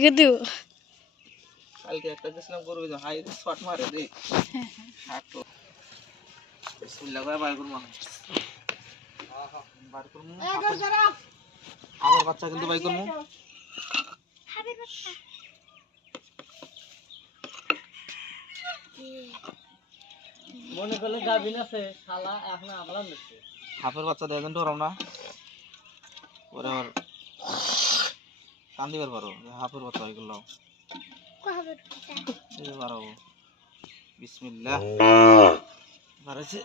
কি দিব কালকে একটা দিছিলাম গরু হাই শট মারে দে হাঁটো বিসমিল্লাহ করে বার করব বার করব আবার বাচ্চা কিন্তু বাই করব হাবের বাচ্চা মনে করলে গাবিন আছে শালা এখন আমলা নিচ্ছে হাফের বাচ্চা দেন ডরাও না ওরে আর কান দিবার পারো হাফের বাচ্চা এগুলো হাবের বাচ্চা এই বারো বিসমিল্লাহ মারছে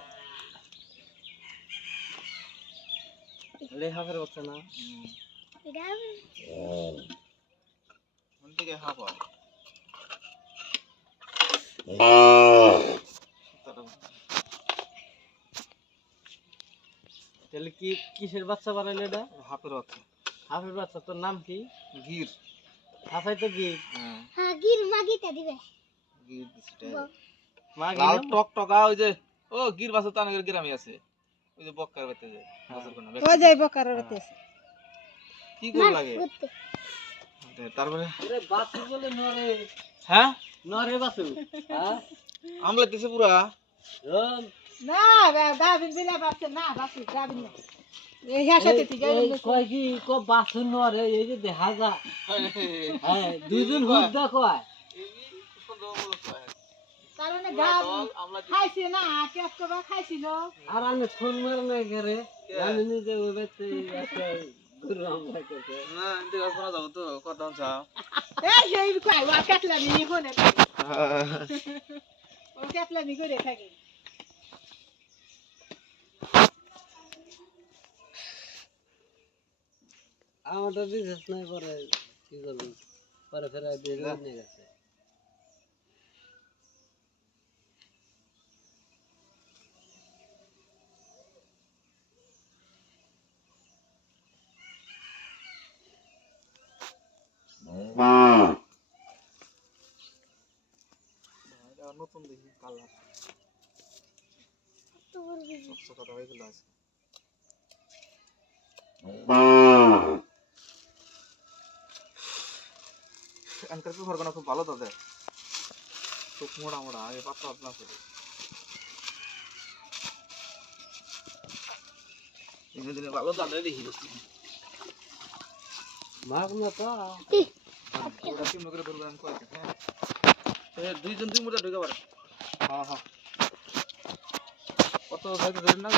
লে হাফের বাচ্চা না এটা কোন থেকে হাফ হয় তাহলে কি কিসের বাচ্চা বানাইলে এটা হাফের বাচ্চা হাফের বাচ্চা তোর নাম কি গির হাসাই তো গির হ্যাঁ গির মাগিটা দিবে গির দিছে মা লাল গির টক টকা ওই যে ও গির বাচ্চা তানগের গ্রামে আছে ওই যে বক্কার বাইতে যায় বছর কোন ওই যাই বকার রাতে কি করে লাগে তারপরে আরে বাছু বলে নরে হ্যাঁ নরে বাছু হ্যাঁ আমলা দিছে পুরা না গাবিন দিলে বাচ্চা না বাচ্চা গাবিন না এই হাসাতে ঠিক আছে কয় কি কো বাছু নরে এই যে দেখা যা হ্যাঁ দুইজন হুদ্দা কয় কারণে গাব খাইছে না কেক কবা খাইছিল আর আমি ফোন মার না করে জানি নি যে ওই ব্যক্তি একটা গুরু আমরা করতে না এতে করা যাও তো কত চাও এই সেই কই ওয়া কাটলা নি ফোনে ও কাটলা নি করে থাকে আমারটা বিশেষ নাই করে কি করবি পরে ফেরা দিয়ে নিয়ে গেছে নতুন দেখি কালার ছোট হয়ে গেল আছে এনকার পেপার কোন খুব ভালো তাদের খুব মোড়া মোড়া আগে পাতলা পাতলা করে দিনে ভালো তাদের দেখি মাগ না তো ওরা কি মগরে ধরবে আমি কই হ্যাঁ এই দুইজন দুই মোড়া ঢুকে পারে হ্যাঁ হ্যাঁ কত ভাইতে ধরেন না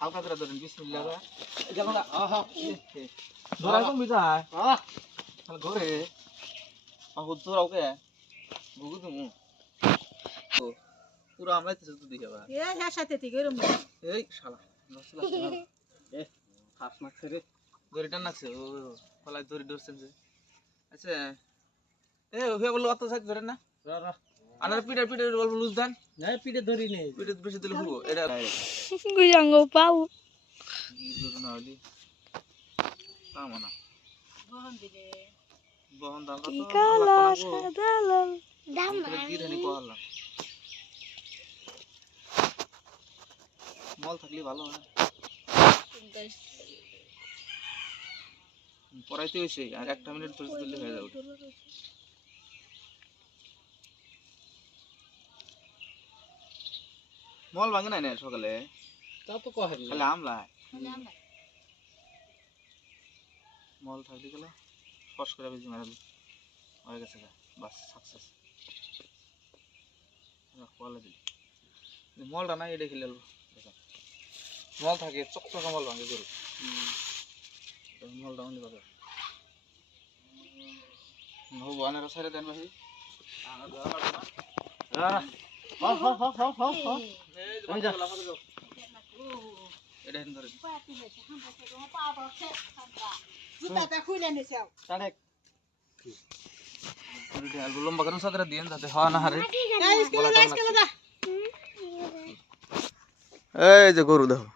হালকা করে ধরেন বিসমিল্লাহ যেমন আহা ধরা কম বিদায় তাহলে ঘরে আহু তোরা ওকে গুগু তুমি পুরো আমরাই তো দিকে বা এই হাসাতে ঠিক এরম এই শালা নসলা এ হাস মাছ রে দড়িটা নাছে ও ফলাই দড়ি ধরছেন যে আচ্ছা এ ওহে বল অত সাইজ ধরেন না আনার পিঠে পিঠে বল লুজ দেন না পিঠে ধরি নেই পিঠে বেশি দিলে হবো এটা গুয়াঙ্গ পাও কি না হলি কাম না বহন দিলে বহন দাম কি কালা সাদা লাল দাম কি ধানি কোয়ালা মল থাকলে ভালো হয় পড়াইতে হইছে আর একটা মিনিট ধরে দিলে হয়ে যাবে মল ভাঙে নাই না সকালে তা তো কহে খালি আমলা মল থাকলে গেল ফস করে বেশি মারা হয়ে গেছে বাস সাকসেস বলে দিই মলটা নাই এটা খেলে মল থাকে চকচকা মল ভাঙে গরু মলটা অনেক ভালো হবো আনারা সাইডে দেন ভাই এটা হেন ধরে জুতাটা খুলে নিছে লম্বা করে সাদরা দিয়েন যাতে হওয়া না হারে এই স্কুলে যা এই যে গরু দেখো